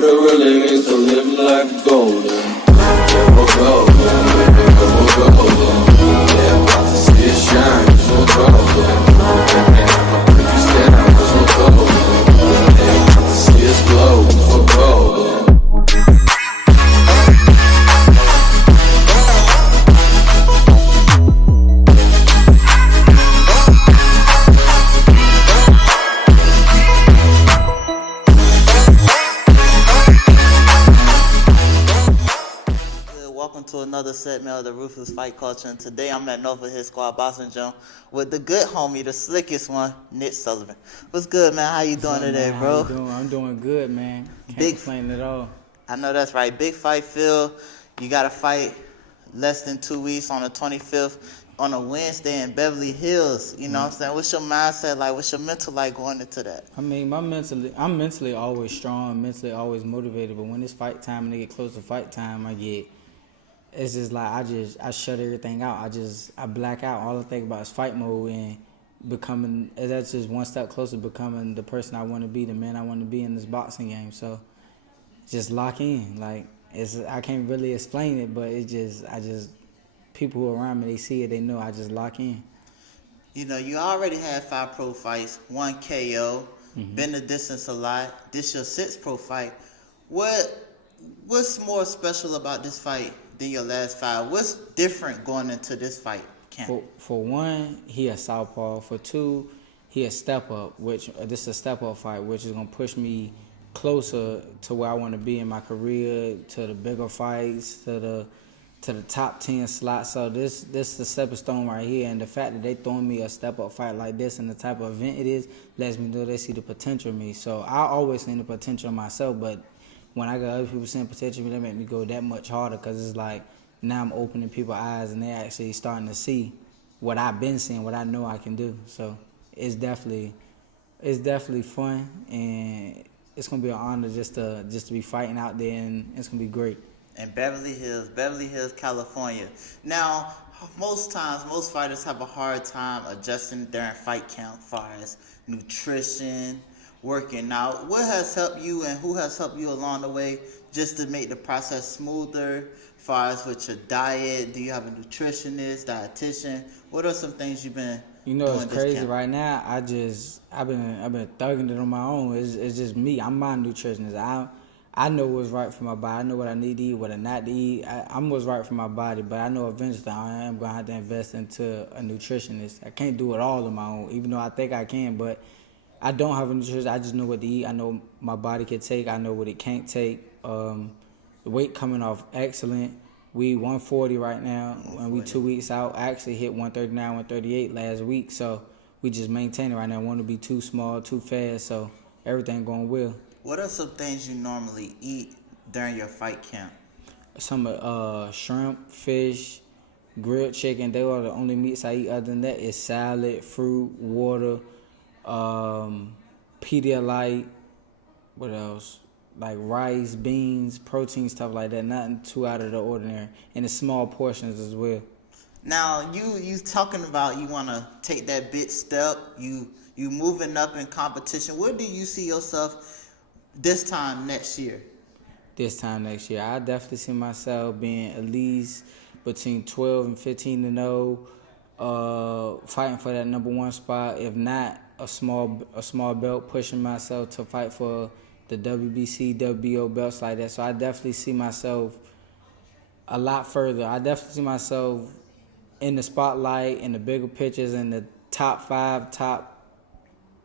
what it really means to live life golden. Yeah, we're golden. Yeah, we're golden. Yeah, about to see it shine, 'cause we're golden. Yeah, if you stand out, 'cause we're golden. Yeah, about to see us glow, 'cause we're golden. Welcome to another segment of the Ruthless Fight Culture, and today I'm at Nova Hit Squad Boxing Gym with the good homie, the slickest one, Nick Sullivan. What's good, man? How you doing today, man? bro? How you doing? I'm doing good, man. Can't complain at all. I know that's right. Big fight, Phil. You got to fight less than 2 weeks on the 25th on a Wednesday in Beverly Hills. You know what I'm saying? What's your mindset like? What's your mental like going into that? I mean, I'm mentally always strong, mentally always motivated. But when it's fight time and they get close to fight time, it's just like I shut everything out. I black out. All I think about is fight mode and becoming. That's just one step closer to becoming the person I want to be, the man I want to be in this boxing game. So just lock in. Like I can't really explain it, but people who are around me, they see it, they know. I just lock in. You know, you already had 5 pro fights, 1 KO, been the distance a lot. This your 6th pro fight. What's more special about this fight than your last 5? What's different going into this fight camp? For one, he a southpaw. For 2, he a step up, which this is a step up fight, which is gonna push me closer to where I want to be in my career, to the bigger fights, to the top 10 slots. So this is the stepping stone right here, and the fact that they throwing me a step up fight like this and the type of event it is lets me know they see the potential in me. So I always see the potential in myself, but when I got other people seeing potential in me, that make me go that much harder, because it's like now I'm opening people's eyes and they actually starting to see what I've been seeing, what I know I can do. So it's definitely fun, and it's gonna be an honor just to be fighting out there, and it's gonna be great. In Beverly Hills, California. Now, most fighters have a hard time adjusting during fight camp, as far as nutrition, working out. What has helped you, and who has helped you along the way just to make the process smoother, as far as with your diet? Do you have a nutritionist, dietitian? What are some things you've been doing it's crazy camp? right now. I've been thugging it on my own. It's just me. I'm my nutritionist. I know what's right for my body. I know what I need to eat, what I not to eat. I'm what's right for my body, but I know eventually I am going to have to invest into a nutritionist. I can't do it all on my own, even though I think I can, but I don't have a nutritionist. I just know what to eat. I know my body can take. I know what it can't take. The weight coming off excellent. We 140 right now, and we 2 weeks out. I actually hit 139, 138 last week, so we just maintain it right now. I want to be too small, too fast, so everything going well. What are some things you normally eat during your fight camp? Some shrimp, fish, grilled chicken. They are the only meats I eat. Other than that, it's salad, fruit, water, Pedialyte. What else? Like rice, beans, protein, stuff like that. Nothing too out of the ordinary, and in small portions as well. Now, you talking about you want to take that big step. You moving up in competition. Where do you see yourself this time next year? I definitely see myself being at least between 12 and 15-0, fighting for that number 1 spot. If not a small belt, pushing myself to fight for the WBC, WBO belts like that. So I definitely see myself a lot further. I definitely see myself in the spotlight, in the bigger pictures, in the top 5, top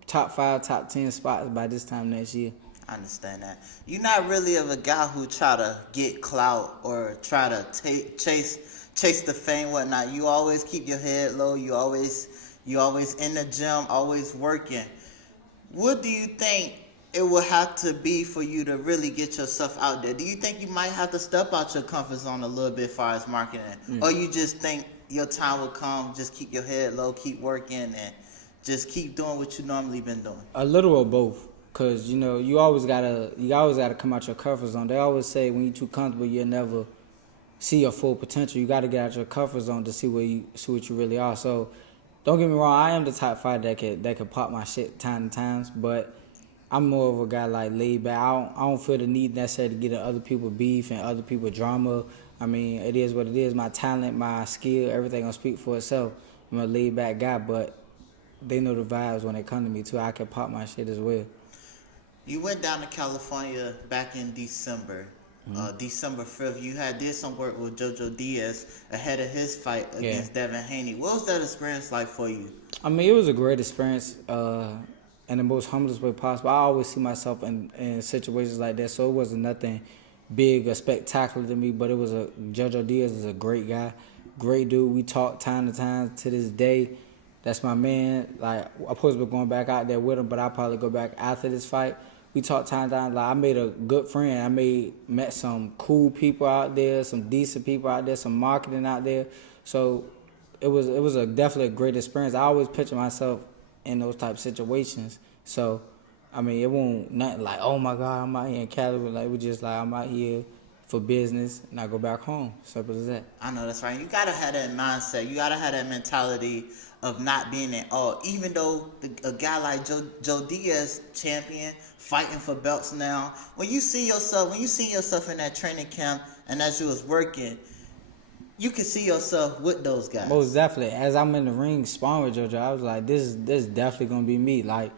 10 spots by this time next year. I understand that. You're not really of a guy who try to get clout or try to chase the fame, whatnot. You always keep your head low. You always in the gym, always working. What do you think it will have to be for you to really get yourself out there? Do you think you might have to step out your comfort zone a little bit as far as marketing? Or you just think your time will come, just keep your head low, keep working, and just keep doing what you normally been doing? A little of both. Cause you always gotta come out your comfort zone. They always say when you're too comfortable, you'll never see your full potential. You gotta get out your comfort zone to see what you really are. So don't get me wrong, I am the top fighter that could pop my shit time to times, but I'm more of a guy like laid back. I don't feel the need necessarily to get in other people's beef and other people's drama. I mean, it is what it is. My talent, my skill, everything gonna speak for itself. I'm a laid back guy, but they know the vibes when they come to me too. I can pop my shit as well. You went down to California back in December. December 5th, you did some work with Jojo Diaz ahead of his fight against Devin Haney. What was that experience like for you? I mean, it was a great experience in the most humblest way possible. I always see myself in situations like that, so it wasn't nothing big or spectacular to me, but it was Jojo Diaz is a great guy, great dude. We talk time to time to this day. That's my man. Like, I'm supposed to be going back out there with him, but I'll probably go back after this fight. We talk time to time. Like, I made a good friend. Met some cool people out there, some decent people out there, some marketing out there. So it was definitely a great experience. I always picture myself in those type of situations. So, I mean, it won't nothing like, oh my God, I'm out here in Cali. Like, we just like, I'm out here for business and I go back home. Simple as that. I know that's right. You gotta have that mindset. You gotta have that mentality of not being in awe. Even though a guy like Joe Diaz, champion, fighting for belts now. When you see yourself in that training camp and as you was working, you can see yourself with those guys. Most definitely. As I'm in the ring sparring with JoJo, I was like, this is definitely gonna be me. Like,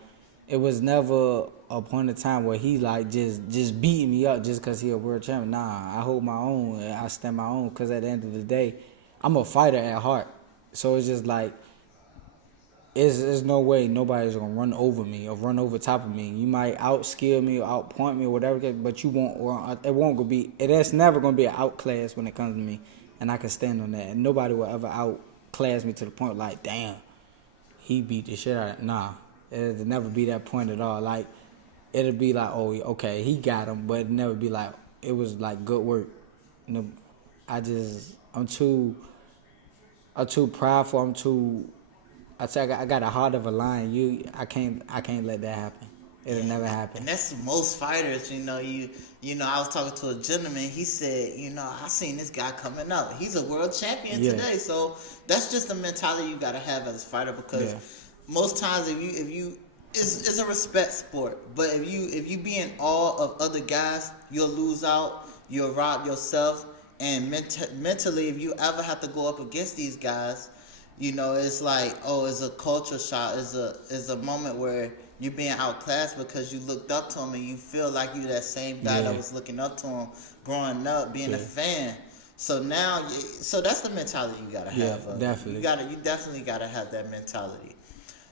it was never a point of time where he like just beating me up just because he a world champion. Nah, I hold my own and I stand my own because at the end of the day, I'm a fighter at heart. So it's just like, there's no way nobody's gonna run over me or run over top of me. You might outskill me or outpoint me or whatever, but you won't. It won't gonna be. It's never gonna be an outclass when it comes to me, and I can stand on that. And nobody will ever outclass me to the point like, damn, he beat the shit out of it. Nah, it'll never be that point at all. Like, it'll be like, oh, okay, he got him, but it'll never be like, it was like good work. You know, I'm too prideful. I got a heart of a lion. I can't let that happen. It'll never happen. And that's most fighters, you know, I was talking to a gentleman, he said, I seen this guy coming up. He's a world champion today. So that's just the mentality you gotta have as a fighter, because most times if you it's a respect sport. But if you be in awe of other guys, you'll lose out, you'll rob yourself, and mentally if you ever have to go up against these guys, it's like, it's a culture shock. It's a moment where you're being outclassed because you looked up to him and you feel like you're that same guy that was looking up to him growing up, being a fan. So so that's the mentality you gotta have. Definitely. You definitely gotta have that mentality.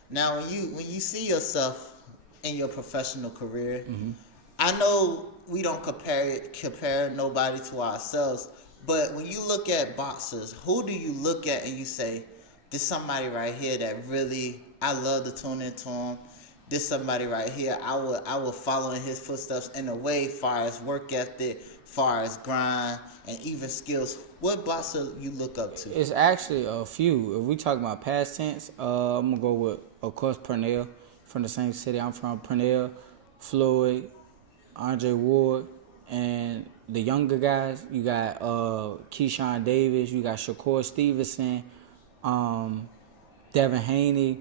Now, when you see yourself in your professional career, I know we don't compare nobody to ourselves, but when you look at boxers, who do you look at and you say, this somebody right here that really I love to tune into him. This somebody right here I will follow in his footsteps in a way, far as work ethic, far as grind, and even skills. What boxer you look up to? It's actually a few. If we talk about past tense, I'm gonna go with, of course, Pernell from the same city I'm from. Pernell, Floyd, Andre Ward, and the younger guys. You got Keyshawn Davis. You got Shakur Stevenson. Devin Haney,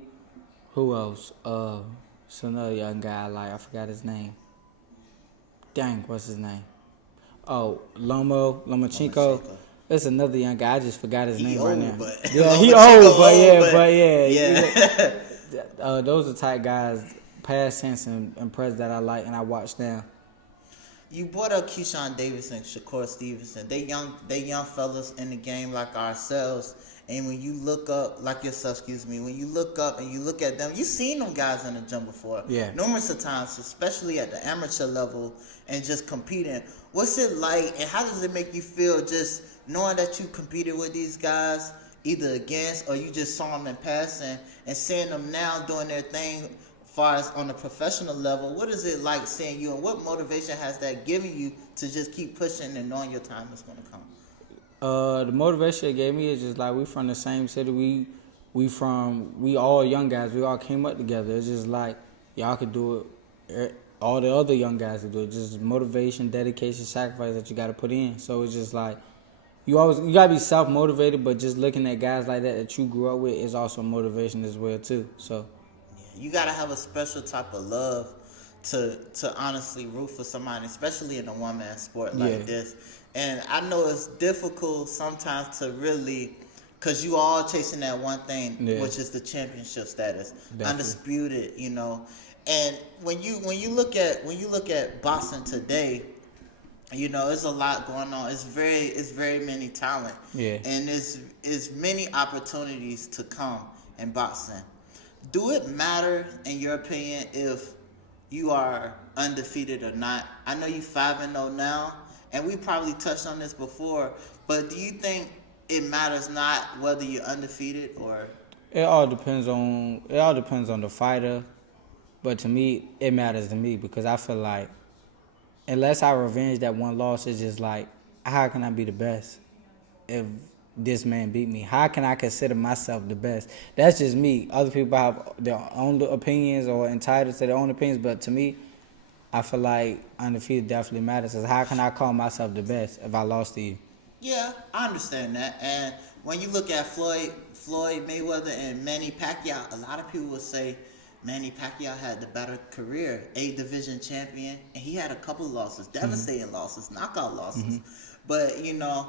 who else? It's another young guy I forgot his name. Dang, what's his name? Oh, Lomachenko. That's another young guy. I just forgot his name right now. Yeah, he old, but yeah. Those are type guys, past tense and present, that I like and I watch now. You brought up Keyshawn Davis and Shakur Stevenson. They young fellas in the game like ourselves. And when you look up, when you look up and you look at them, you've seen them guys in the gym before. Yeah. Numerous of times, especially at the amateur level and just competing. What's it like and how does it make you feel just knowing that you competed with these guys, either against or you just saw them in passing, and seeing them now doing their thing as far as on the professional level? What is it like seeing you, and what motivation has that given you to just keep pushing and knowing your time is going to come? The motivation it gave me is just like, we from the same city. We all young guys. We all came up together. It's just like, y'all could do it. All the other young guys could do it. Just motivation, dedication, sacrifice that you got to put in. So it's just like, you got to be self-motivated, but just looking at guys like that you grew up with is also motivation as well too. So you got to have a special type of love to honestly root for somebody, especially in a one-man sport like Yeah. this. And I know it's difficult sometimes to really, because you all chasing that one thing, Yeah. which is the championship status, Definitely. undisputed, you know. And when you look at boxing today, you know, there's a lot going on. It's very many talent. Yeah. And there's many opportunities to come in boxing. Do it matter, in your opinion, if you are undefeated or not? I know you 5-0 now, and we probably touched on this before, but do you think it matters not whether you're undefeated or? It all depends on the fighter, but to me, it matters to me because I feel like unless I revenge that one loss, it's just like, how can I be the best if this man beat me? How can I consider myself the best? That's just me. Other people have their own opinions or entitled to their own opinions, but to me, I feel like undefeated definitely matters. Cause how can I call myself the best if I lost to you? Yeah, I understand that. And when you look at Floyd Mayweather and Manny Pacquiao, a lot of people would say Manny Pacquiao had the better career, 8 division champion, and he had a couple losses, devastating losses, knockout losses. But you know,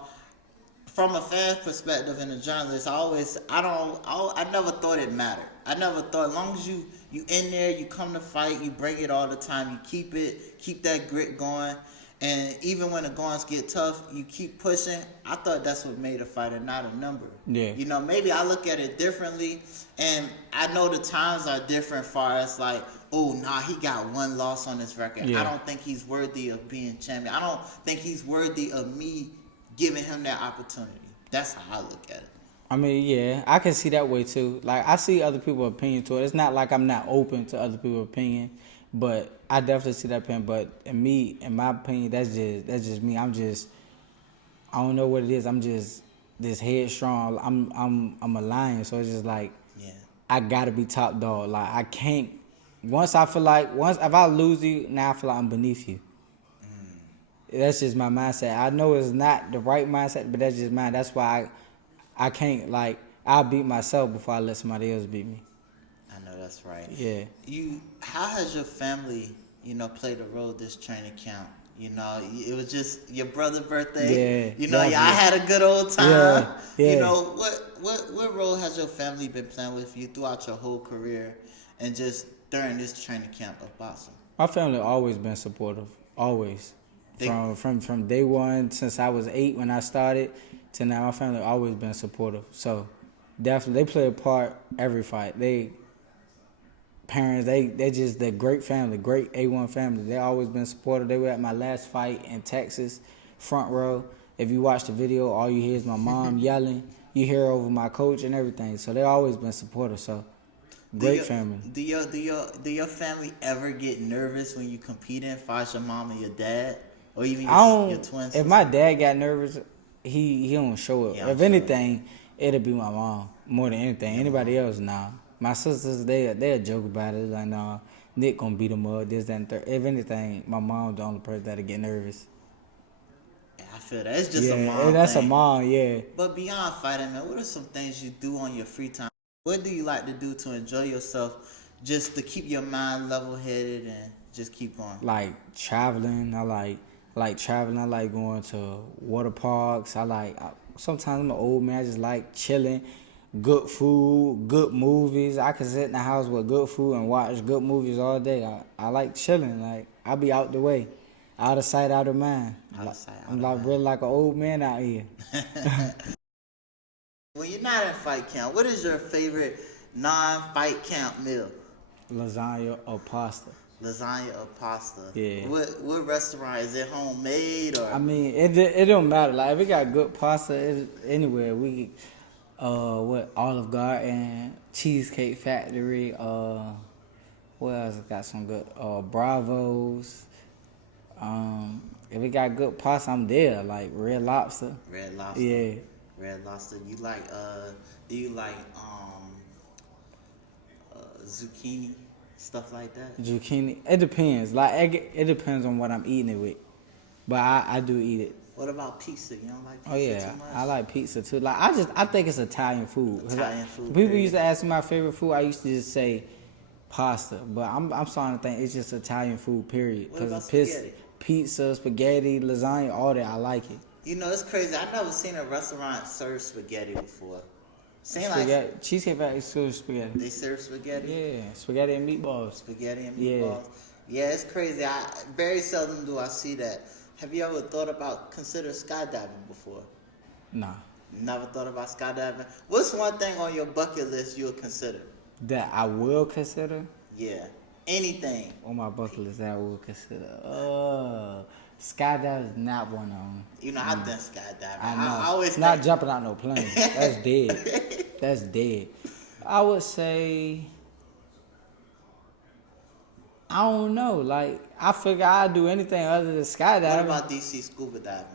from a fan perspective and a journalist, I never thought it mattered. I never thought, as long as you in there, you come to fight, you bring it all the time, you keep that grit going, and even when the goings get tough, you keep pushing. I thought that's what made a fighter, not a number. Yeah. You know, maybe I look at it differently, and I know the times are different far as like, oh, nah, he got one loss on his record. Yeah. I don't think he's worthy of being champion. I don't think he's worthy of me giving him that opportunity. That's how I look at it. I mean, yeah, I can see that way too. Like, I see other people's opinion to it. It's not like I'm not open to other people's opinion, but I definitely see that opinion. But in my opinion, that's just me. I don't know what it is. I'm just this headstrong. I'm a lion, so it's just like, Yeah. I gotta be top dog. Like, I can't. If I lose you, now I feel like I'm beneath you. That's just my mindset. I know it's not the right mindset, but that's just mine. That's why I can't, like, I'll beat myself before I let somebody else beat me. I know that's right. Yeah. How has your family, you know, played a role this training camp? You know, it was just your brother's birthday. Yeah, You know, y'all definitely. had a good old time. Yeah, yeah. You know, what role has your family been playing with you throughout your whole career and just during this training camp of boxing? My family always been supportive. Always. From day one, since I was 8 when I started, to now, my family always been supportive. So, definitely, they play a part every fight. Parents, they just a great family, great A1 family. They always been supportive. They were at my last fight in Texas, front row. If you watch the video, all you hear is my mom yelling. You hear over my coach and everything. So they always been supportive. So great family. Do your family ever get nervous when you compete in fights, your mom and your dad, or even your twins? If my dad got nervous, he don't show it. Yeah, If anything, it'll be my mom more than anything. Anybody else, nah. My sisters, they'll joke about it. Like, nah, Nick gonna beat him up, this, that, and third. If anything, my mom the only person that'll get nervous. Yeah, I feel that. It's just a mom that's thing. a mom, yeah. But beyond fighting, man, what are some things you do on your free time? What do you like to do to enjoy yourself, just to keep your mind level-headed and just keep going? Like traveling. I like traveling. I like going to water parks. Sometimes I'm an old man. I just like chilling. Good food, good movies. I can sit in the house with good food and watch good movies all day. I like chilling. Like, I be out the way. Out of sight, out of mind. I'm really like an old man out here. When you're not in fight camp, what is your favorite non-fight camp meal? Lasagna or pasta. Lasagna or pasta? Yeah. What restaurant? Is it homemade or? I mean, it don't matter. Like, if we got good pasta anywhere, we Olive Garden, Cheesecake Factory, what else got some good? Bravo's. If we got good pasta, I'm there. Like Red Lobster. Red Lobster. Yeah. Red Lobster. Do you like zucchini, stuff like that? Zucchini. It depends. Like, it depends on what I'm eating it with. But I do eat it. What about pizza? You don't like pizza Oh yeah, too much? I like pizza too. Like, I think it's Italian food. Italian food, People period. used to ask me my favorite food. I used to just say pasta, but I'm starting to think it's just Italian food, period. What about Because spaghetti? pizza, spaghetti, lasagna, all that, I like it. You know, it's crazy. I never seen a restaurant serve spaghetti before. Seem like Spaghetti, Cheesecake Factory serves spaghetti. they serve spaghetti. Yeah, spaghetti and meatballs. Spaghetti and Yeah. meatballs. Yeah, it's crazy. I very seldom do I see that. Have you ever thought about consider skydiving before? Nah, Never thought about skydiving. What's one thing on your bucket list you'll consider? that I will consider Yeah, anything. on my bucket list that I will consider. Skydiving is not one of them. You know, I've done skydiving. I know. I always Not think, jumping out no plane. That's dead. That's dead. I would say, I don't know. Like, I figure I'd do anything other than skydiving. what about DC scuba diving?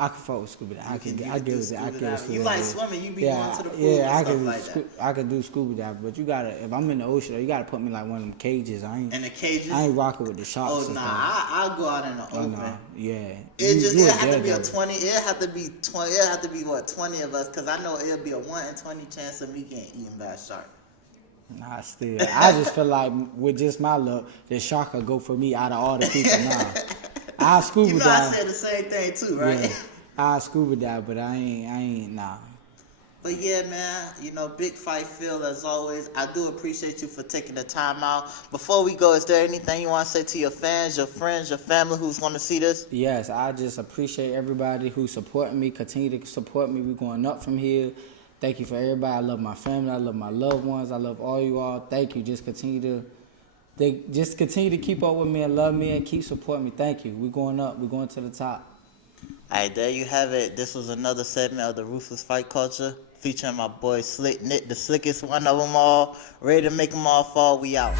I can fuck with scuba diving. I can give do it. scuba I give it diving. scuba You like diving. swimming, you be Yeah, going to the pool yeah, and I stuff can like that. I can do scuba diving, but you gotta. If I'm in the ocean, you gotta put me like one of them cages. I ain't. In the cages? I ain't rocking with the sharks. Oh and nah, stuff. I'll go out in the Oh open. no, yeah. It You a had to be a daredevil. 20. It had to be 20. It had to be what 20 of us, cause I know it'll be a 1 in 20 chance of me getting eaten by a shark. Nah, still. I just feel like with just my luck, the shark will go for me out of all the people. Nah, I scuba You know, dive. I said the same thing too, right? Yeah, I scuba dive, but I ain't. Nah. But yeah, man, you know, big fight Phil, as always. I do appreciate you for taking the time out. Before we go, is there anything you want to say to your fans, your friends, your family who's going to see this? Yes, I just appreciate everybody who's supporting me. Continue to support me. We're going up from here. Thank you for everybody. I love my family. I love my loved ones. I love all you all. Thank you. Just continue to keep up with me and love me and keep supporting me. Thank you. We're going up. We're going to the top. All right, there you have it. This was another segment of the Ruthless Fight Culture, featuring my boy Slick Nick, the slickest one of them all. Ready to make them all fall. We out.